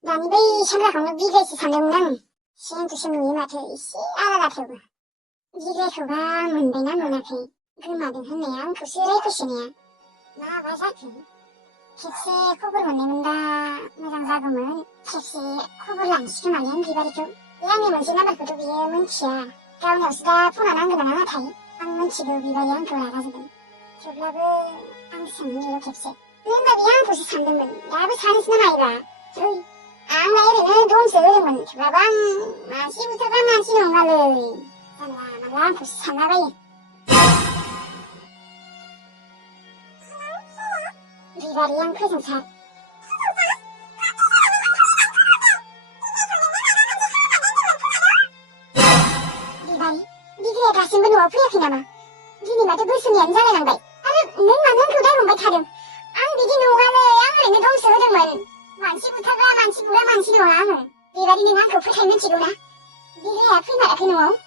나니 बै 생각하면 미래에서 산다면 시행주심 위마트 씨 알아가지고 미래서가 문대나 문앞에 그 말은 흔해야 부스레 부시네야 나와가자기 객세 코불을 내는다 무장 자금은 객세 코불을 안 시키면 비바리죠 양이 먼지 남을 것도 비에 문치야 가운데 없으다 푸나난 그나 나타이 안 문치도 비바리양 돌아가지고 졸라브 앙상은 이로 객세 은밥이양 부시 산다면 나부 사는 수는 아이라 저이 앙나이리는 돈 쓰으면 졸라방 마시부터가 마시는 걸로 말랑 부시 산나봐요 비바리양 표정차 비바리 니그에 가신 분은 어프야피나마 니니마도 무슨 연장을 낭바이 아르 능마는 그대로 못하렴 앙 니기 농가를 앙을 돈 쓰으면 만시부터가 만시부가 만시는 앙을 비바리는 앙 그풀 살면 지루나 니그에 아프이마라 그노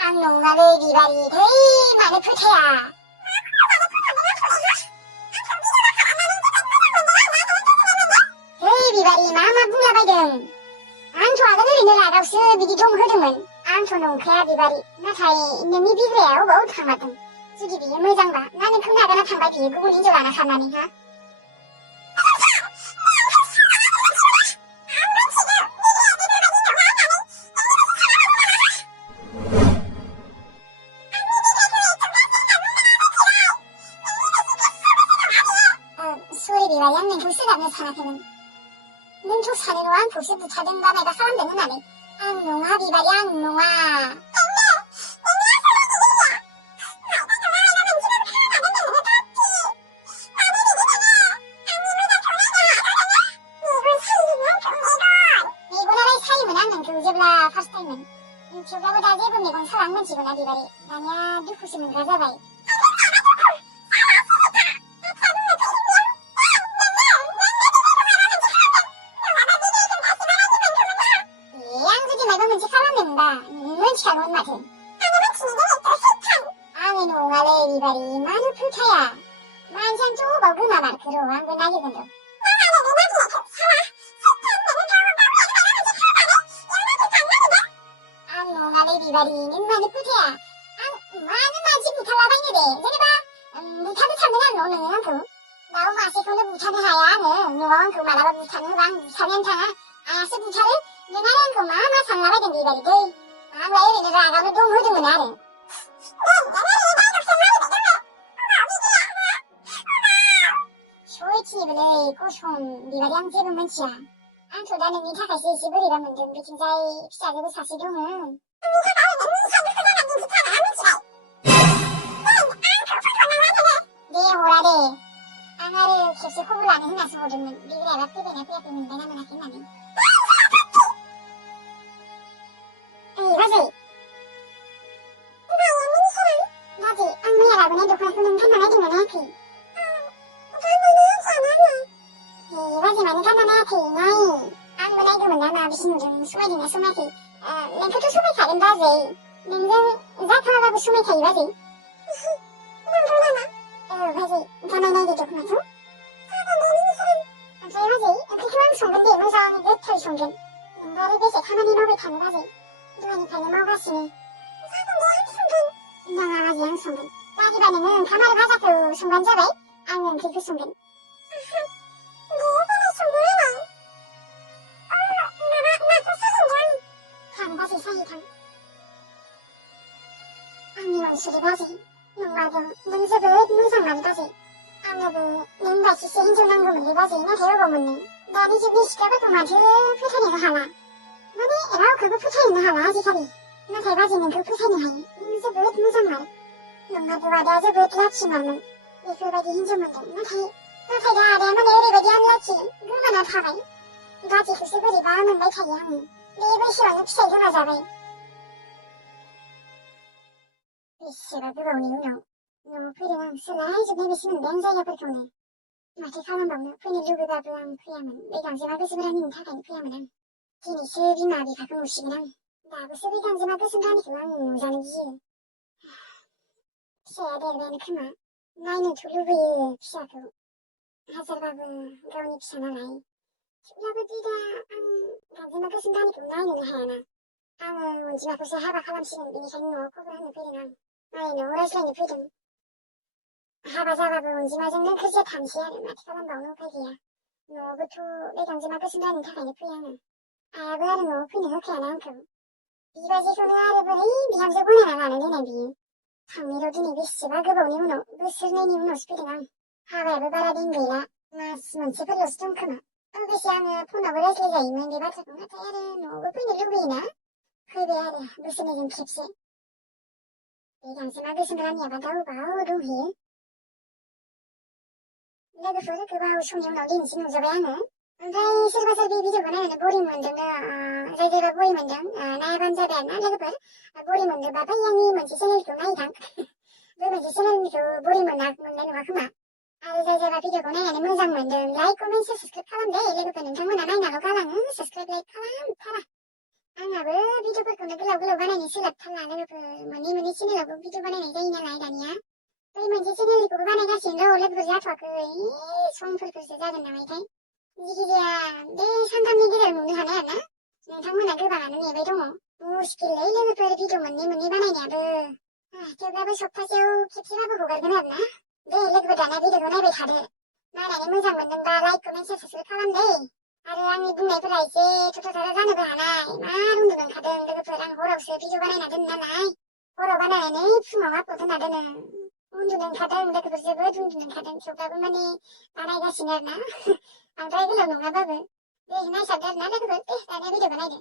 앙 농가를 비바리 대이 많이 풀태야 비바리 마마 붕야바이든 안 좋아하는 어린을 알아서 미리 좀 흐름은 안 좋는 그야 비바리 나 사이 능이 비그래야 오고 탕마든 수기비 물장바 나는 큰 나가나 탕바 비그군 인줄 아나 사나니 하 소리 비바리 양는 교수라는 사나테는 능초 사내로한 부스 부차든가 내가 사람 되는 아니 앙농아 비바리 앙농아 이고나라의 사임은 앙는 교제블라 파스타임은 교가보다 제분 이건 사랑문 지구나 비바리 나냐 누쿠시면 가자바이 눈치가 못 맞은 앙의 농아래 비바리 마누 풀타야 만산 쪼고 그마마 그로 왕고 나기근도 앙 농아래 비바리는 마누 풀타야 앙 마누 만지 부탈라바이네데 저리봐 무타드 참는 노는 그 나오 마시코는 무타드 하야는 요원 그 말아봐 무타는 왕 무타는 타나 아스 부타를 누나는 그 마마 상라바이든 비바리 데이 왜 이리 나가면 돈 흐르면 나래 쇼이치니블레 고숑 니가량 집으면 치야 안 조다는 니타가 시집을 이러면 좀 미팅자이 피자지고 사시동은 네 호라데 앙아르 캡스 코블 안에 흔나서 오르면 미그레가 삐비나 삐삐는 내나면 하겠나니 이거지 나지 앙미야라고 해도 그는 간단하기는 해피 이거지만 간단하피 나이 앙문아이그면 나마 미신중 수메기네 수메기 랭크도 수메기 아른다지 냉정 자타가고 수메기 이거지 난 몰라나 그지 가만하게 조금만서 이거지 그만 송근데 무상 몇털 송근 뭔가를 배세 가만히 먹을 타는 거지 누아니 배는 먹었으니 나가지 양 송근 나기반에는 가마를 가자고 송근 잡아이 앙은 그 송근 강바지 사이당 앙이원 수리바지 농가도 능습을 문상만바지 앙여부 냉바지 세인줄난 고문 리바지 나 대어보문네 나비 집이 시켜봐 도마드 푸타니가 하나 너네 에라오 그거 푸타니가 하나 아지사리 나 대바지는 그 푸타니 하이 능습을 문상만 농가도와 나즈을 기합치마는 이그바디 hin주문등 나타이가 레몬 에리바디 안라치 그만한 파바이 이가지 그스브리 마음은 말타이 하니 리브이 시원은 피사이가 가자바이 이씨가 그거 오니 우노 너무 그리랑 슬라이즈 내비시는 맹자이가 불통네 마치 가만먹는 푸니 루그가 부랑 프야문 내강지마 그스브라님 타가니 프야문랑 지니 스비마비 가끔 오시기랑 나고 스비강지마 그스브라니 그왕 우자는 기 피해야 될 왜는 크마 나이는 두루브이 피하고 हाजारबाबो गावनि फिसा नालाय थेवब्लाबो दा आं गांजेमा गोसोम दानिखौ नायनोनो हायाना आङो अनजिमाखौसो हाबा खालामसिगोन बेनिखायनो न'आव खबर होनो फैदों आं मालायनाव रायज्लायनो फैदों हाबा जाबाबो अनजिमाजोंनो गोरजिया थानोसै आरो माथो खालामबावनो उफाय गैया न'आवबोथ' बे गांजेमा गोसोम दानिनि थाखायनो फैया आङो आयाबो आरो न'आव फैनो होखायाना आंखौ बिबाजैखौनो आरो बोरै बिहामजो बनायना लानो देनाय बियो थांनायल' दिनै बेसेबा गोबावनि उनाव बोसोरनैनि उनावसो फैदों आं हाबायाबो बारा दिन गैला मास मोनसेफोरल'सो दं खोमा अबेसे आङो फनावबो रायज्लायजायोमोन बे बाथ्राखौ नाथाय आरो न'आवबो फैनो लुबैयोना फैबाय आरो बोसोरनैजों खेबसे बे गांजेमा गोसोम रानियाबा दा अबाव दंहैयो लोगोफोर गोबाव समनि उनाव दिनैसो नुजाबाय आङो ओमफ्राय सोरबा सोरबि भिडिअखौ नायनानै बरिं मोनदोंनो जाय जायबा बरिं मोनदों नायाबानो जाबाय आरोना लोगोफोर बरिं मोनदोंबा बै आंनि मोनसे चेनेलखौ नायदां बै मोनसे चेनेलनिखौ बरिं मोननाय नङा खोमा आरो जाय जायबा भिडिअखौ नायनानै मोजां मोनदों लाइक कमेन्ट शेयार साबसक्राइब खालाम दे लोगोफोर नोंथांमोना नायनाल' गालाङो साबसक्राइब लाइक खालामथारा आंहाबो भिडिअफोरखौनो गोलाव गोलाव बानायनो सोलाबथारला लोगोफोर मोननै चेनेलावबो भिडिअ बानायनाय जायो नालाय दानिया बै मोनसे चेनेलनिखौबो बानायगासिनो दं लोगोफोर जाथ'वाखै समफोरखौसो जागोन नामाथाय जिखिजाया बे सानथामनि गेजेराव नुनो हानाय आरोना नोंथांमोना गोबाङानो नेबाय दङ मुस्किललै लोगोफोर भिडिअ मोननै बानायनायाबो थेवब्लाबो सप्तासेयाव खेबसेबाबो हगारगोन आरोना दे लोगोफोर दाना भिडिअखौ नायबाय थादो नायनानै मोजां मोनदोंबा लाइक कमेन्ट शेयार साबसक्राइब खालाम दे आरो आंनि बुंनायफोरा एसे थ'थ'थारा जानोबो हानाय मार उन्दुनो ओंखारदों लोगोफोर आं हरावसो भिडिअ बानायना दोनो नालाय हराव बानायनानै फुङाव आपल'ड होना दोनो उन्दुनो ओंखारदों लोगोफोर जोबोद उन्दुनो ओंखारदों थेवब्लाबो माने बानायगासिनो आरोना बांद्राय गोलाव नङाबाबो दे नायसाबदो आरोना लोगोफोर दे दानिया भिडिअखौ नायदो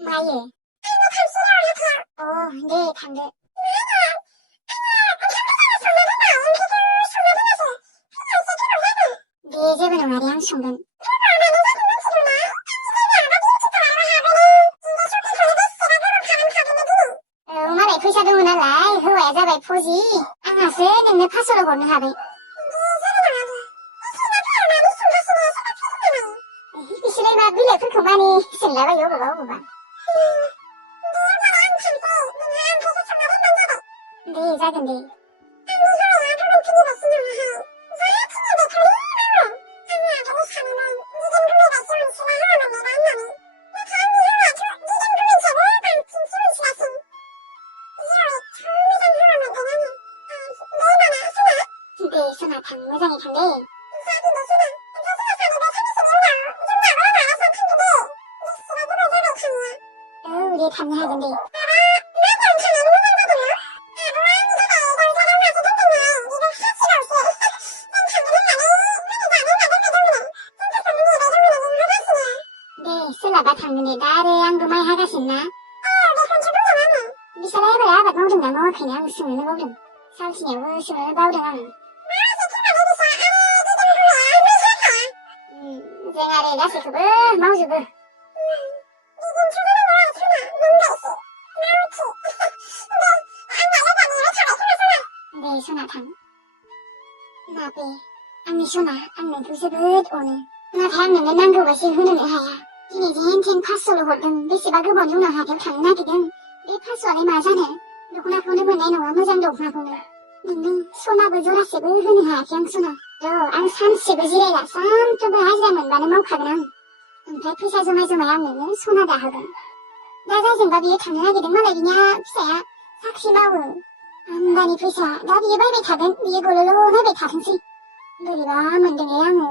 मायो अ दे थांदो दे जेबो नङा दे आं संगोन मालाय फैसा दङ नालाय हौवाया जाबाय फौजि आंहासो नोंनो 500 हरनो हाबाय बिसोरलाय मा बिलाइफोरखौ माने सोंलाबायो अबावबा दे जागोन दे दे सना थां मोजाङै थां दे दे थांनो हागोन दे सोलाबा थांगोन दे दा आरो आंबो माइ हागासिनो ना बिसोरलाय एबार आबाद मावदोंना मावाखैनो आं सोंनोनो बावदों सालसिनियावबो सोंनो बावदों आं जों आरो गासैखौबो मावजोबो दे सना थां माबे आंनि सना आं नोंखौ जोबोद अनो नाथाय आं नोंनो नांगौबासो होनोनो हाया दिनै जेन थेन 500 हरदों बेसेबा गोबावनि उनाव हाथायाव थांनो नागिरदों बे 500आलाय मा जानो दख'नाखौनो मोननाय नङा मोजां दख'नाखौनो नोंनो सनाबो जरासेबो होनो हायाखै आं सना आं सानसेबो जिरायला सानफ्रोमबो हाजिरा मोनबानो मावखागोन आं ओमफ्राय फैसा जमाय आं नोंनो सना दाहोगोन दा जायजोंबा बियो थांनो नागिरदों मालाय बिनिया फिसाया साख्रि मावो आमदानि फैसा दा बियो बायबाय थागोन बियो गल'ल' नायबाय थाथोंसै बोरैबा मोनदोंलै आङो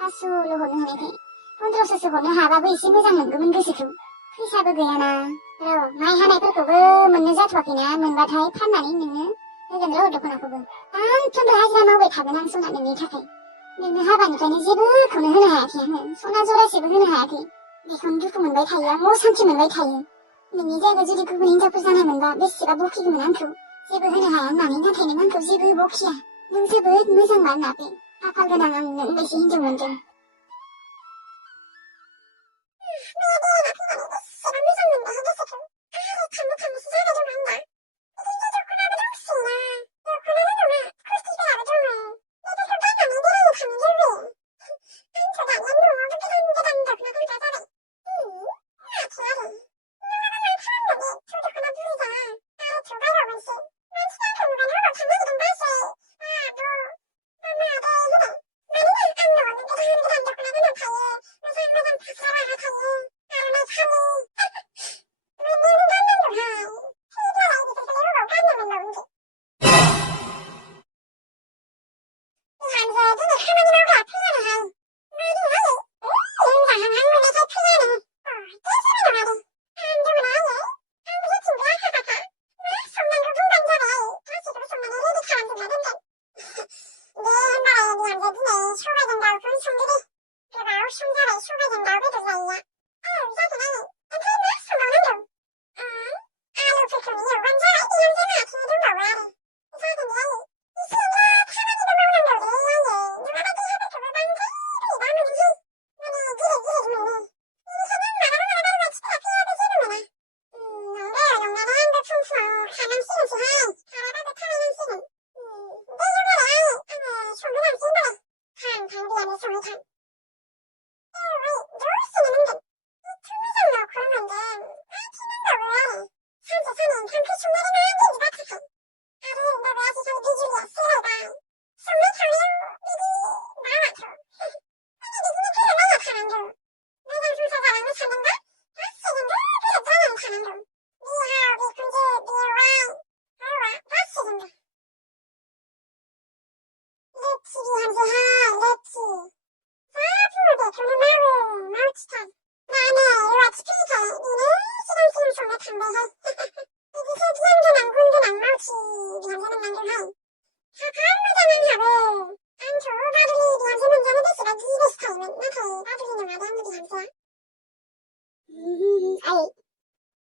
500ल' हरनो हानायखाय 1500सो हरनो हाबाबो एसे मोजां मोनगौमोन गोसोखौ फैसाबो गैयाना माइ हानायफोरखौबो मोननो जाथ'वाखैना मोनबाथाय फाननानै नोंनो होगोन दख'नाखौबो सानफ्रोमबो हाजिरा मावबाय थागोन आं सना नोंनि थाखाय नोंनो हाबानिफ्रायनो जेबोखौनो होनो हायाखै आङो सना जरासेबो होनो हायाखै बेखौनो दुखु मोनबाय थायो आं असान्थि मोनबाय थायो नोंनि जायगायाव जुदि गुबुन हिनजावफोर जानाय मोनबा बेसेबा बखिगौमोन आंखौ जेबो होनो हाया होननानै नाथाय नों आंखौ जेबो बखिया नों जोबोद मोजां मानोना बे खाफाल गोनां आं नों बायदि हिनजाव मोनदों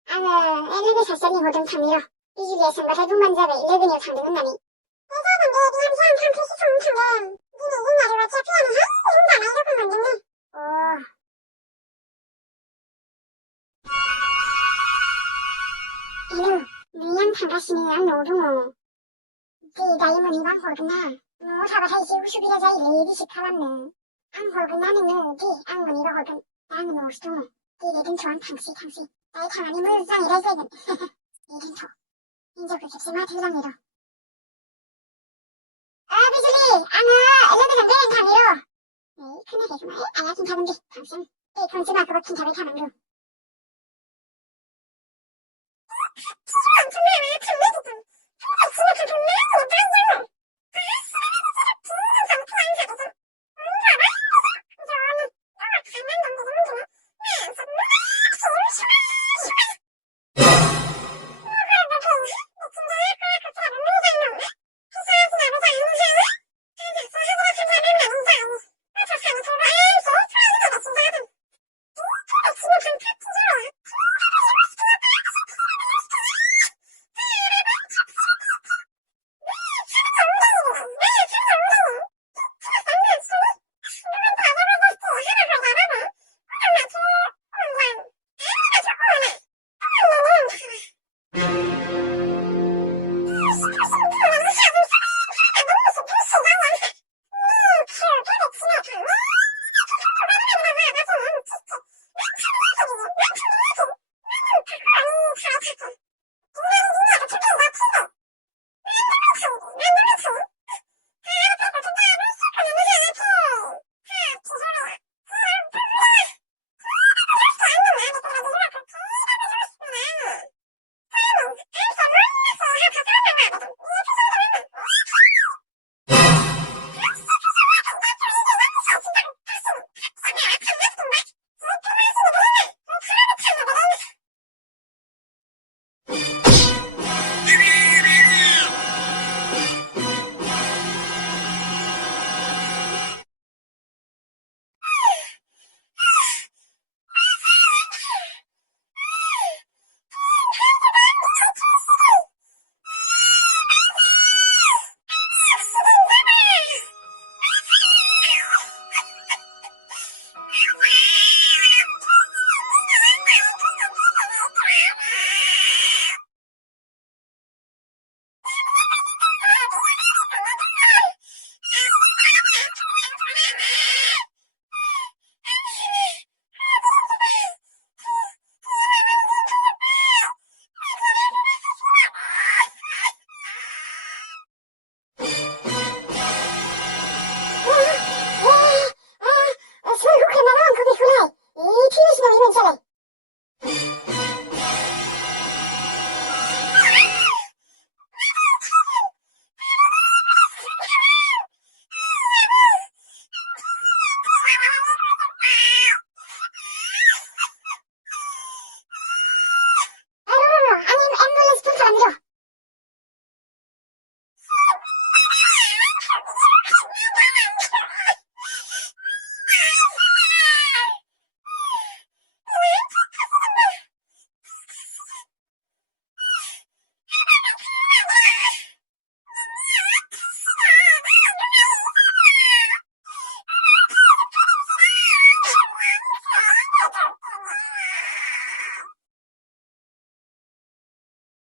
Ai, anh lấy cái sạch hội đồng thằng đi rồi. Đi du lịch xong có thấy cũng ban ra vậy, lấy cái nhiều thằng đứng này. Ồ, 이놈, 그냥 당가시는 노동어. 나이머니 방홀구나. 사바사이시 우수비라자 레이디시 카람네. 앙홀구나는 디 앙머니가 홀군. 나는 오스토모. 디레든 좋아한 당시. 나의 당하니 물상이라 이거는. 이든 토. 인적을 깁시마 대장이로. 비슬리, 엘레베이션 맨 당이로. 에이, 큰일이 그만. 아야 긴타는데, 당신. 이 건스마 그거 긴타를 타는데.